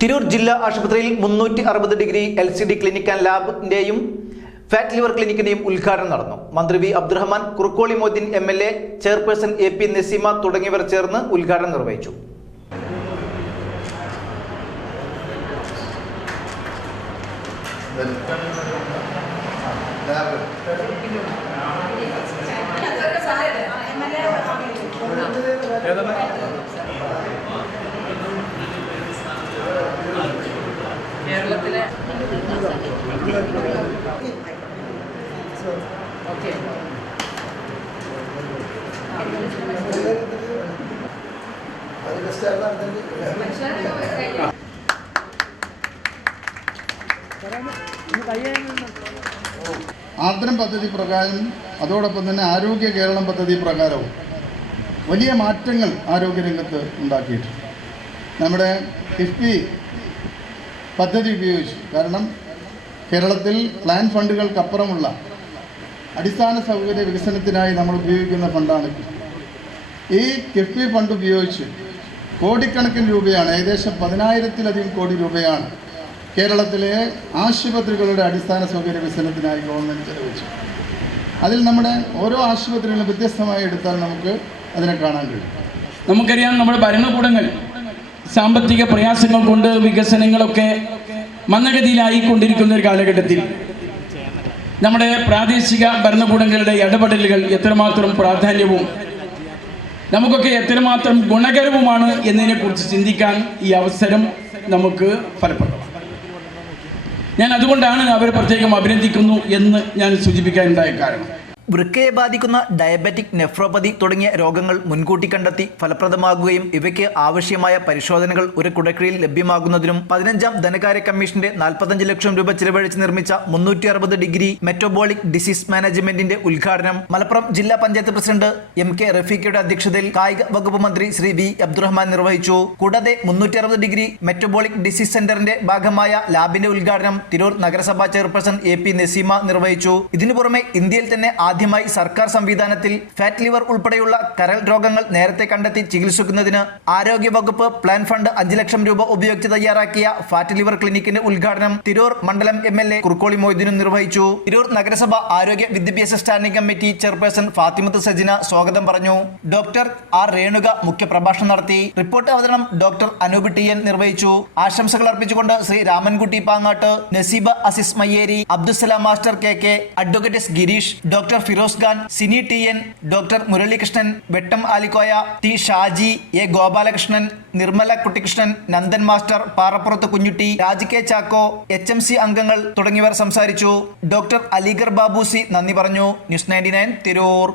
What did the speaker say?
തിരൂർ ജില്ലാ ആശുപത്രിയിൽ 360 degree LCD clinic and ലാബിന്റെയും ഫാറ്റ് ലിവർ ക്ലിനിക്കിന്റെയും ഉദ്ഘാടനം നടന്നു. മന്ത്രി V Abdurahiman, Kurukkoli Moideen MLA, chairperson AP Naseema തുടങ്ങിയവർ ചേർന്ന് ഉദ്ഘാടനം നിർവഹിച്ചു. കേരളത്തിലെ ആർദ്രം പദ്ധതി പ്രകാരം അതോടൊപ്പം തന്നെ ആരോഗ്യ കേരളം പദ്ധതി പ്രകാരവും വലിയ മാറ്റങ്ങൾ ആരോഗ്യരംഗത്ത് ഉണ്ടാക്കിയിട്ടുണ്ട്. നമ്മുടെ കിഫ്ബി പദ്ധതി ഉപയോഗിച്ചു. കാരണം കേരളത്തിൽ പ്ലാൻ ഫണ്ടുകൾക്കപ്പുറമുള്ള അടിസ്ഥാന സൗകര്യ വികസനത്തിനായി നമ്മൾ ഉപയോഗിക്കുന്ന ഫണ്ടാണ് കിഫ്ബി. ഈ കിഫ്ബി ഫണ്ട് ഉപയോഗിച്ച് കോടിക്കണക്കിന് രൂപയാണ്, ഏകദേശം 10,000-ലധികം കോടി രൂപയാണ് കേരളത്തിലെ ആശുപത്രികളുടെ അടിസ്ഥാന സൗകര്യ വികസനത്തിനായി ഗവൺമെൻറ് ചെലവഴിച്ചു. അതിൽ നമ്മുടെ ഓരോ ആശുപത്രികളും വ്യത്യസ്തമായി എടുത്താൽ നമുക്ക് അതിനെ കാണാൻ കഴിയും. നമുക്കറിയാം, നമ്മുടെ ഭരണകൂടങ്ങൾ സാമ്പത്തിക പ്രയാസങ്ങൾ കൊണ്ട് വികസനങ്ങളൊക്കെ മന്ദഗതിയിലായിക്കൊണ്ടിരിക്കുന്ന ഒരു കാലഘട്ടത്തിൽ നമ്മുടെ പ്രാദേശിക ഭരണകൂടങ്ങളുടെ ഇടപെടലുകൾ എത്രമാത്രം പ്രാധാന്യവും നമുക്കൊക്കെ എത്രമാത്രം ഗുണകരവുമാണ് എന്നതിനെക്കുറിച്ച് ചിന്തിക്കാൻ ഈ അവസരം നമുക്ക് ഫലപ്രദമാണ്. ഞാൻ അതുകൊണ്ടാണ് അവരെ പ്രത്യേകം അഭിനന്ദിക്കുന്നു എന്ന് ഞാൻ സൂചിപ്പിക്കാനുണ്ടായ കാരണം. വൃക്കയെ ബാധിക്കുന്ന ഡയബറ്റിക് നെഫ്രോപ്പതി തുടങ്ങിയ രോഗങ്ങൾ മുൻകൂട്ടി കണ്ടെത്തി ഫലപ്രദമാകുകയും ഇവയ്ക്ക് ആവശ്യമായ പരിശോധനകൾ ഒരു കുടക്കീഴിൽ ലഭ്യമാകുന്നതിനും 15ാം ധനകാര്യ കമ്മീഷന്റെ 45 ലക്ഷം രൂപ ചിലവഴിച്ച് നിർമ്മിച്ച 360 ഡിഗ്രി മെറ്റബോളിക് ഡിസീസ് മാനേജ്മെന്റിന്റെ ഉദ്ഘാടനം മലപ്പുറം ജില്ലാ പഞ്ചായത്ത് പ്രസിഡന്റ് MK റഫീഖയുടെ അധ്യക്ഷതയിൽ കായിക വകുപ്പ് മന്ത്രി ശ്രീ വി അബ്ദുറഹ്മാൻ നിർവഹിച്ചു. കൂടാതെ 360 ഡിഗ്രി മെറ്റബോളിക് ഡിസീസ് സെന്ററിന്റെ ഭാഗമായ ലാബിന്റെ ഉദ്ഘാടനം തിരൂർ നഗരസഭാ ചെയർപേഴ്സൺ AP നസീമ നിർവഹിച്ചു. ഇതിനു പുറമെ ഇന്ത്യയിൽ തന്നെ ആദ്യമായി സർക്കാർ സംവിധാനത്തിൽ ഫാറ്റ് ലിവർ ഉൾപ്പെടെയുള്ള കരൾ രോഗങ്ങൾ നേരത്തെ കണ്ടെത്തി ചികിത്സിക്കുന്നതിന് ആരോഗ്യ വകുപ്പ് പ്ലാൻ ഫണ്ട് 5 ലക്ഷം രൂപ ഉപയോഗിച്ച് തയ്യാറാക്കിയ ഫാറ്റ് ലിവർ ക്ലിനിക്കിന്റെ ഉദ്ഘാടനം തിരൂർ മണ്ഡലം MLA കുറുക്കോളി മൊയ്തീനും നിർവഹിച്ചു. തിരൂർ നഗരസഭ ആരോഗ്യ വിദ്യാഭ്യാസ standing committee chairperson Fathimath Sajina സ്വാഗതം പറഞ്ഞു. ഡോക്ടർ R രേണുക മുഖ്യപ്രഭാഷണം നടത്തി. റിപ്പോർട്ട് അവതരണം ഡോക്ടർ അനൂപ് TN നിർവഹിച്ചു. ആശംസകൾ അർപ്പിച്ചുകൊണ്ട് Shri Ramankutty Pangatt, Naseeba Aziz Mayyeri, Abdussalam master KK, advocate S Girish, doctor Firoz Khan, Sini TN, doctor Muralikrishnan, Vettam Alikoya, T Shaji, A Gopalakrishnan, Nirmala Kuttikrishnan, Nandan master, Parappurath Kunhutty, Raj K Chacko, HMC അംഗങ്ങൾ തുടങ്ങിയവർ സംസാരിച്ചു. ഡോക്ടർ അലിഗർ ബാബൂസി നന്ദി പറഞ്ഞു. ന്യൂസ് 99 തിരൂർ.